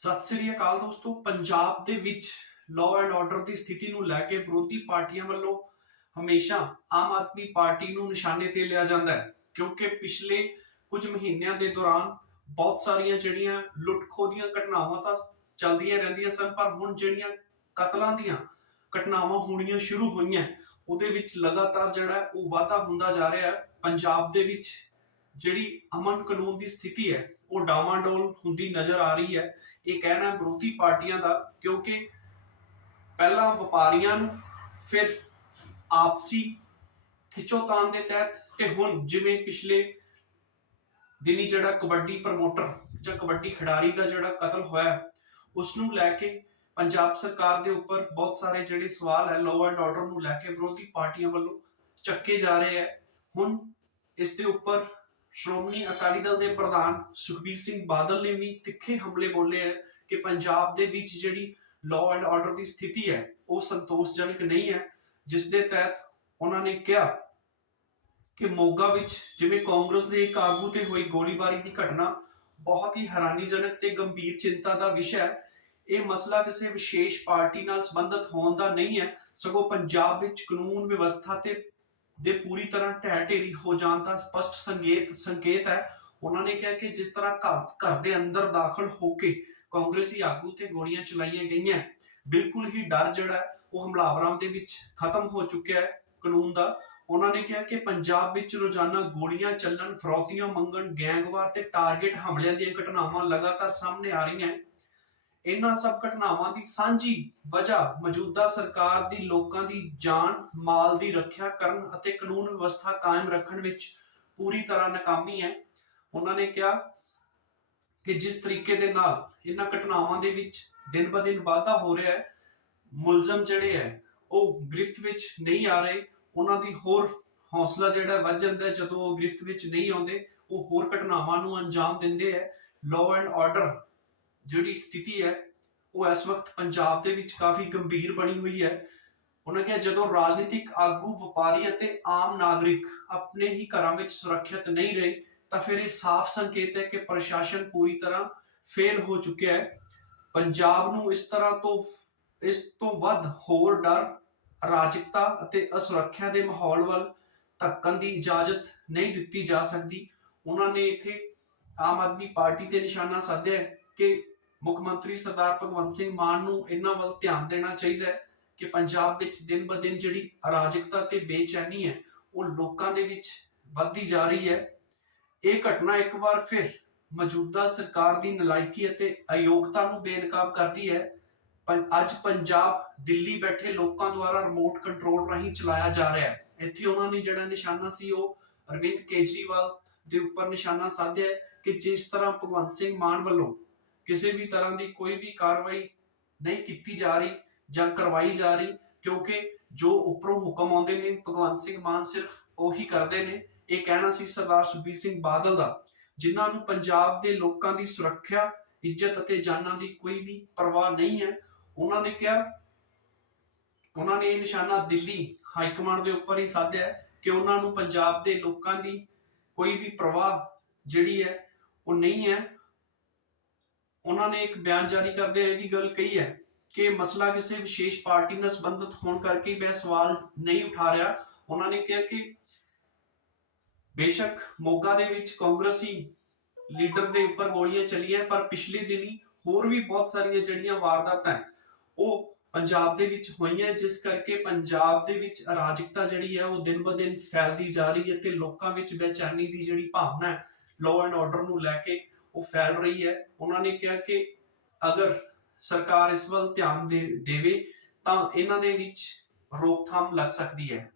ਸਤਿ ਸ੍ਰੀ ਅਕਾਲ ਦੋਸਤੋ, ਪੰਜਾਬ ਦੇ ਵਿੱਚ ਲਾਅ ਐਂਡ ਆਰਡਰ ਦੀ ਸਥਿਤੀ ਨੂੰ ਲੈ ਕੇ ਵਿਰੋਧੀ ਪਾਰਟੀਆਂ ਵੱਲੋਂ ਹਮੇਸ਼ਾ ਆਮ ਆਦਮੀ ਪਾਰਟੀ ਨੂੰ ਨਿਸ਼ਾਨੇ ਤੇ ਲਿਆ ਜਾਂਦਾ ਹੈ, ਕਿਉਂਕਿ ਪਿਛਲੇ ਕੁਝ ਮਹੀਨਿਆਂ ਦੇ ਦੌਰਾਨ ਬਹੁਤ ਸਾਰੀਆਂ ਜਿਹੜੀਆਂ ਲੁੱਟ-ਖੋਹ ਦੀਆਂ ਘਟਨਾਵਾਂ ਤਾਂ ਚੱਲਦੀਆਂ ਰਹਿੰਦੀਆਂ ਸਨ, ਪਰ ਹੁਣ ਜਿਹੜੀਆਂ ਕਤਲਾਂ ਦੀਆਂ ਘਟਨਾਵਾਂ ਹੋਣੀਆਂ ਸ਼ੁਰੂ ਹੋਈਆਂ, ਉਹਦੇ ਵਿੱਚ ਲਗਾਤਾਰ ਜਿਹੜਾ ਉਹ ਵਾਧਾ ਹੁੰਦਾ ਜਾ ਰਿਹਾ ਹੈ। ਪੰਜਾਬ ਦੇ ਵਿੱਚ ਜਿਹੜੀ ਅਮਨ ਕਾਨੂੰਨ ਦੀ ਸਥਿਤੀ ਹੈ, ਉਹ ਡਾਵਾਂਡੋਲ ਹੁੰਦੀ ਨਜ਼ਰ ਆ ਰਹੀ ਹੈ। ਇਹ ਕਹਿਣਾ ਵਿਰੋਧੀ ਪਾਰਟੀਆਂ ਦਾ, ਕਿਉਂਕਿ ਪਹਿਲਾਂ ਵਪਾਰੀਆਂ ਨੂੰ ਫਿਰ ਆਪਸੀ ਖਿੱਚੋਤਾਣ ਦੇ ਤਹਿਤ ਤੇ ਹੁਣ ਜਿਵੇਂ ਪਿਛਲੇ ਦਿਨੀ ਜਿਹੜਾ ਕਬੱਡੀ ਪ੍ਰਮੋਟਰ ਜਾਂ ਕਬੱਡੀ ਖਿਡਾਰੀ ਦਾ ਜਿਹੜਾ ਕਤਲ ਹੋਇਆ ਉਸ ਨੂੰ ਲੈ ਕੇ ਪੰਜਾਬ ਸਰਕਾਰ ਦੇ ਉੱਪਰ ਬਹੁਤ ਸਾਰੇ ਜਿਹੜੇ ਸਵਾਲ ਹੈ ਲਾਅ ਐਂਡ ਆਰਡਰ ਨੂੰ ਲੈ ਕੇ ਵਿਰੋਧੀ ਪਾਰਟੀਆਂ ਵੱਲੋਂ ਚੱਕੇ ਜਾ ਰਹੇ ਹੈ। ਹੁਣ ਇਸ ਦੇ ਉੱਪਰ ਸ਼੍ਰੋਮਣੀ ਅਕਾਲੀ ਦਲ ਦੇ ਪ੍ਰਧਾਨ ਸੁਖਬੀਰ ਸਿੰਘ ਬਾਦਲ ਨੇ ਵੀ ਤਿੱਖੇ ਹਮਲੇ ਬੋਲੇ ਹੈ ਕਿ ਪੰਜਾਬ ਦੇ ਵਿੱਚ ਜਿਹੜੀ ਲਾਅ ਐਂਡ ਆਰਡਰ ਦੀ ਸਥਿਤੀ ਹੈ, ਉਹ ਸੰਤੋਸ਼ਜਨਕ ਨਹੀਂ ਹੈ, ਜਿਸ ਦੇ ਤਹਿਤ ਉਹਨਾਂ ਨੇ ਕਿਹਾ ਕਿ ਮੋਗਾ ਵਿੱਚ ਜਿਵੇਂ ਕਾਂਗਰਸ ਦੇ ਇੱਕ ਆਗੂ ਤੇ ਹੋਈ ਗੋਲੀਬਾਰੀ ਦੀ ਘਟਨਾ ਬਹੁਤ ਹੀ ਹੈਰਾਨੀਜਨਕ ਤੇ ਗੰਭੀਰ ਚਿੰਤਾ ਦਾ ਵਿਸ਼ਾ ਹੈ। ਇਹ ਮਸਲਾ ਕਿਸੇ ਵਿਸ਼ੇਸ਼ ਪਾਰਟੀ ਨਾਲ ਸੰਬੰਧਿਤ ਹੋਣ ਦਾ ਨਹੀਂ ਹੈ। ਸਗੋਂ ਪੰਜਾਬ ਵਿੱਚ ਕਾਨੂੰਨ ਵਿਵਸਥਾ ਤੇ ਦੇ ਪੂਰੀ ਤਰ੍ਹਾਂ ਢਹਿ ਢੇਰੀ ਹੋ ਜਾਣ ਦਾ ਸਪਸ਼ਟ ਸੰਕੇਤ ਸੰਕੇਤ ਹੈ। ਉਹਨਾਂ ਨੇ ਕਿਹਾ ਕਿ ਜਿਸ ਤਰ੍ਹਾਂ ਘਰ ਘਰ ਦੇ ਅੰਦਰ ਦਾਖਲ ਹੋ ਕੇ ਕਾਂਗਰਸੀ ਆਗੂ ਤੇ ਗੋਲੀਆਂ ਚਲਾਈਆਂ ਗਈਆਂ ਬਿਲਕੁਲ ਹੀ ਡਰ ਜਿਹੜਾ ਹੈ, ਉਹ ਹਮਲਾਵਰਾਂ ਦੇ ਵਿੱਚ ਖਤਮ ਹੋ ਚੁੱਕਿਆ ਹੈ ਕਾਨੂੰਨ ਦਾ। ਉਹਨਾਂ ਨੇ ਕਿਹਾ ਕਿ ਪੰਜਾਬ ਵਿੱਚ ਰੋਜ਼ਾਨਾ ਗੋਲੀਆਂ ਚੱਲਣ ਫਰੌਤੀਆਂ ਮੰਗਣ ਗੈਂਗਵਾਰ ਤੇ ਟਾਰਗੇਟ ਹਮਲਿਆਂ ਦੀਆਂ ਘਟਨਾਵਾਂ ਲਗਾਤਾਰ ਸਾਹਮਣੇ ਆ ਰਹੀਆਂ। ਇਹਨਾਂ ਸਭ ਘਟਨਾਵਾਂ ਦੀ ਸਾਂਝੀ ਵਜ੍ਹਾ ਮੌਜੂਦਾ ਸਰਕਾਰ ਦੀ ਲੋਕਾਂ ਦੀ ਜਾਨ, ਮਾਲ ਦੀ ਰੱਖਿਆ ਕਰਨ ਅਤੇ ਕਾਨੂੰਨ ਵਿਵਸਥਾ ਕਾਇਮ ਰੱਖਣ ਵਿੱਚ ਪੂਰੀ ਤਰ੍ਹਾਂ ਨਾਕਾਮੀ ਹੈ। ਉਹਨਾਂ ਨੇ ਕਿਹਾ ਕਿ ਜਿਸ ਤਰੀਕੇ ਦੇ ਨਾਲ ਇਹਨਾਂ ਘਟਨਾਵਾਂ ਦੇ ਵਿੱਚ ਦਿਨ ਬ ਦਿਨ ਵਾਧਾ ਹੋ ਰਿਹਾ ਹੈ, ਮੁਲਜ਼ਮ ਜਿਹੜੇ ਹੈ, ਉਹ ਗ੍ਰਿਫਤ ਵਿੱਚ ਨਹੀਂ ਆ ਰਹੇ। ਉਹਨਾਂ ਦੀ ਹੋਰ ਹੌਸਲਾ ਜਿਹੜਾ ਵੱਧ ਜਾਂਦਾ ਜਦੋਂ ਉਹ ਗ੍ਰਿਫਤ ਵਿੱਚ ਨਹੀਂ ਆਉਂਦੇ, ਉਹ ਹੋਰ ਘਟਨਾਵਾਂ ਨੂੰ ਅੰਜਾਮ ਦਿੰਦੇ ਹੈ। ਲਾਅ ਐਂਡ ਆਰਡਰ ਜਿਹੜੀ ਸਥਿਤੀ ਹੈ, ਉਹ ਇਸ ਵਕਤ ਪੰਜਾਬ ਦੇ ਵਿੱਚ ਕਾਫੀ ਗੰਭੀਰ ਬਣੀ ਹੋਈ ਹੈ। ਉਹਨਾਂ ਕਿਹਾ, ਜਦੋਂ ਰਾਜਨੀਤਿਕ ਆਗੂ, ਵਪਾਰੀ ਅਤੇ ਆਮ ਨਾਗਰਿਕ ਆਪਣੇ ਹੀ ਘਰਾਂ ਵਿੱਚ ਸੁਰੱਖਿਅਤ ਨਹੀਂ ਰਹੇ, ਤਾਂ ਫਿਰ ਇਹ ਸਾਫ਼ ਸੰਕੇਤ ਹੈ ਕਿ ਪ੍ਰਸ਼ਾਸਨ ਪੂਰੀ ਤਰ੍ਹਾਂ ਫੇਲ ਹੋ ਚੁੱਕਿਆ ਹੈ। ਪੰਜਾਬ ਨੂੰ ਇਸ ਤਰ੍ਹਾਂ ਤੋਂ, ਇਸ ਤੋਂ ਵੱਧ ਹੋਰ ਡਰ, ਅਰਾਜਕਤਾ ਅਤੇ ਅਸੁਰੱਖਿਆ ਦੇ ਮਾਹੌਲ ਵੱਲ ਧੱਕਣ ਦੀ ਇਜਾਜ਼ਤ ਨਹੀਂ ਦਿੱਤੀ ਜਾ ਸਕਦੀ। ਉਹਨਾਂ ਨੇ ਇੱਥੇ ਆਮ ਆਦਮੀ ਪਾਰਟੀ ਤੇ ਨਿਸ਼ਾਨਾ ਸਾਧਿਆ ਕਿ ਮੁੱਖ ਮੰਤਰੀ ਸਰਦਾਰ ਭਗਵੰਤ ਸਿੰਘ ਮਾਨ ਨੂੰ ਇਹਨਾਂ ਵੱਲ ਧਿਆਨ ਦੇਣਾ ਚਾਹੀਦਾ ਹੈ ਕਿ ਪੰਜਾਬ ਵਿੱਚ ਦਿਨ ਬ ਦਿਨ ਜਿਹੜੀ ਅਰਾਜਕਤਾ ਤੇ ਬੇਚੈਨੀ ਹੈ, ਉਹ ਲੋਕਾਂ ਦੇ ਵਿੱਚ ਵੱਧਦੀ ਜਾ ਰਹੀ ਹੈ। ਇਹ ਘਟਨਾ ਇੱਕ ਵਾਰ ਫਿਰ ਮੌਜੂਦਾ ਸਰਕਾਰ ਦੀ ਨਲਾਇਕੀ ਅਤੇ ਅਯੋਗਤਾ ਨੂੰ ਬੇਨਕਾਬ ਕਰਦੀ ਹੈ। ਪੰ- ਅੱਜ ਪੰਜਾਬ, ਦਿੱਲੀ ਬੈਠੇ ਲੋਕਾਂ ਦੁਆਰਾ ਰਿਮੋਟ ਕੰਟਰੋਲ ਰਾਹੀਂ ਚਲਾਇਆ ਜਾ ਰਿਹਾ ਹੈ। ਇੱਥੇ ਉਹਨਾਂ ਨੇ ਜਿਹੜਾ ਨਿਸ਼ਾਨਾ ਸੀ, ਉਹ ਅਰਵਿੰਦ ਕੇਜਰੀਵਾਲ ਦੇ ਉੱਪਰ ਨਿਸ਼ਾਨਾ ਸਾਧਿਆ ਕਿ ਜਿਸ ਤਰ੍ਹਾਂ ਭਗਵੰਤ ਸਿੰਘ ਮਾਨ ਵੱਲੋਂ ਕਿਸੇ ਵੀ ਤਰ੍ਹਾਂ ਦੀ ਕੋਈ ਵੀ ਕਾਰਵਾਈ ਨਹੀਂ ਕੀਤੀ ਜਾ ਰਹੀ ਜਾਂ ਕਰਵਾਈ ਜਾ ਰਹੀ, ਕਿਉਂਕਿ ਜੋ ਉੱਪਰੋਂ ਹੁਕਮ ਆਉਂਦੇ ਨੇ, ਭਗਵੰਤ ਸਿੰਘ ਮਾਨ ਸਿਰਫ ਉਹੀ ਕਰਦੇ ਨੇ। ਇਹ ਕਹਿਣਾ ਸੀ ਸਰਦਾਰ ਸੁਖਬੀਰ ਸਿੰਘ ਬਾਦਲ ਦਾ, ਜਿਨ੍ਹਾਂ ਨੂੰ ਪੰਜਾਬ ਦੇ ਲੋਕਾਂ ਦੀ ਸੁਰੱਖਿਆ, ਇੱਜ਼ਤ ਅਤੇ ਜਾਨਾਂ ਦੀ ਕੋਈ ਵੀ ਪਰਵਾਹ ਨਹੀਂ ਹੈ, ਉਹਨਾਂ ਨੇ ਕਿਹਾ, ਉਹਨਾਂ ਨੇ ਇਹ ਨਿਸ਼ਾਨਾ ਦਿੱਲੀ ਹਾਈ ਕਮਾਂਡ ਦੇ ਉੱਪਰ ਹੀ ਸਾਧਿਆ ਕਿ ਉਹਨਾਂ ਨੂੰ ਪੰਜਾਬ ਦੇ ਲੋਕਾਂ ਦੀ ਕੋਈ ਵੀ ਪਰਵਾਹ ਜਿਹੜੀ ਹੈ, ਉਹ ਨਹੀਂ ਹੈ। ਉਹਨਾਂ ਨੇ ਇੱਕ ਬਿਆਨ ਜਾਰੀ ਕਰਦੇ ਇਹ ਵੀ ਗੱਲ ਕਹੀ ਹੈ ਕਿ ਮਸਲਾ ਕਿਸੇ ਵਿਸ਼ੇਸ਼ ਪਾਰਟੀ ਨਾਲ ਸੰਬੰਧਿਤ ਹੋਣ ਕਰਕੇ ਮੈਂ ਸਵਾਲ ਨਹੀਂ ਉਠਾ ਰਿਹਾ। ਉਹਨਾਂ ਨੇ ਕਿਹਾ ਕਿ ਬੇਸ਼ੱਕ ਮੋਗਾ ਦੇ ਵਿੱਚ ਕਾਂਗਰਸੀ ਲੀਡਰ ਦੇ ਉੱਪਰ ਗੋਲੀਆਂ ਚੱਲੀਆਂ ਪਰ ਪਿਛਲੇ ਦਿਨੀ ਹੋਰ ਵੀ ਬਹੁਤ ਸਾਰੀਆਂ ਜਿਹੜੀਆਂ ਵਾਰਦਾਤਾਂ ਉਹ ਪੰਜਾਬ ਦੇ ਵਿੱਚ ਹੋਈਆਂ ਜਿਸ ਕਰਕੇ ਪੰਜਾਬ ਦੇ ਵਿੱਚ ਅਰਾਜਕਤਾ ਜਿਹੜੀ ਹੈ, ਉਹ ਦਿਨ ਬ ਦਿਨ ਫੈਲਦੀ ਜਾ ਰਹੀ ਹੈ ਤੇ ਲੋਕਾਂ ਵਿੱਚ ਬੇਚੈਨੀ ਦੀ ਜਿਹੜੀ ਭਾਵਨਾ ਹੈ ਲਾਅ ਐਂਡ ਆਰਡਰ ਨੂੰ ਲੈ ਕੇ ਉਹ ਫੈਲ ਰਹੀ ਹੈ। ਉਹਨਾਂ ਨੇ ਕਿਹਾ ਕਿ ਅਗਰ ਸਰਕਾਰ ਇਸ ਵੱਲ ਧਿਆਨ ਦੇ ਦੇਵੇ ਤਾਂ ਇਹਨਾਂ ਦੇ ਵਿੱਚ ਰੋਕਥਾਮ ਲੱਗ ਸਕਦੀ ਹੈ।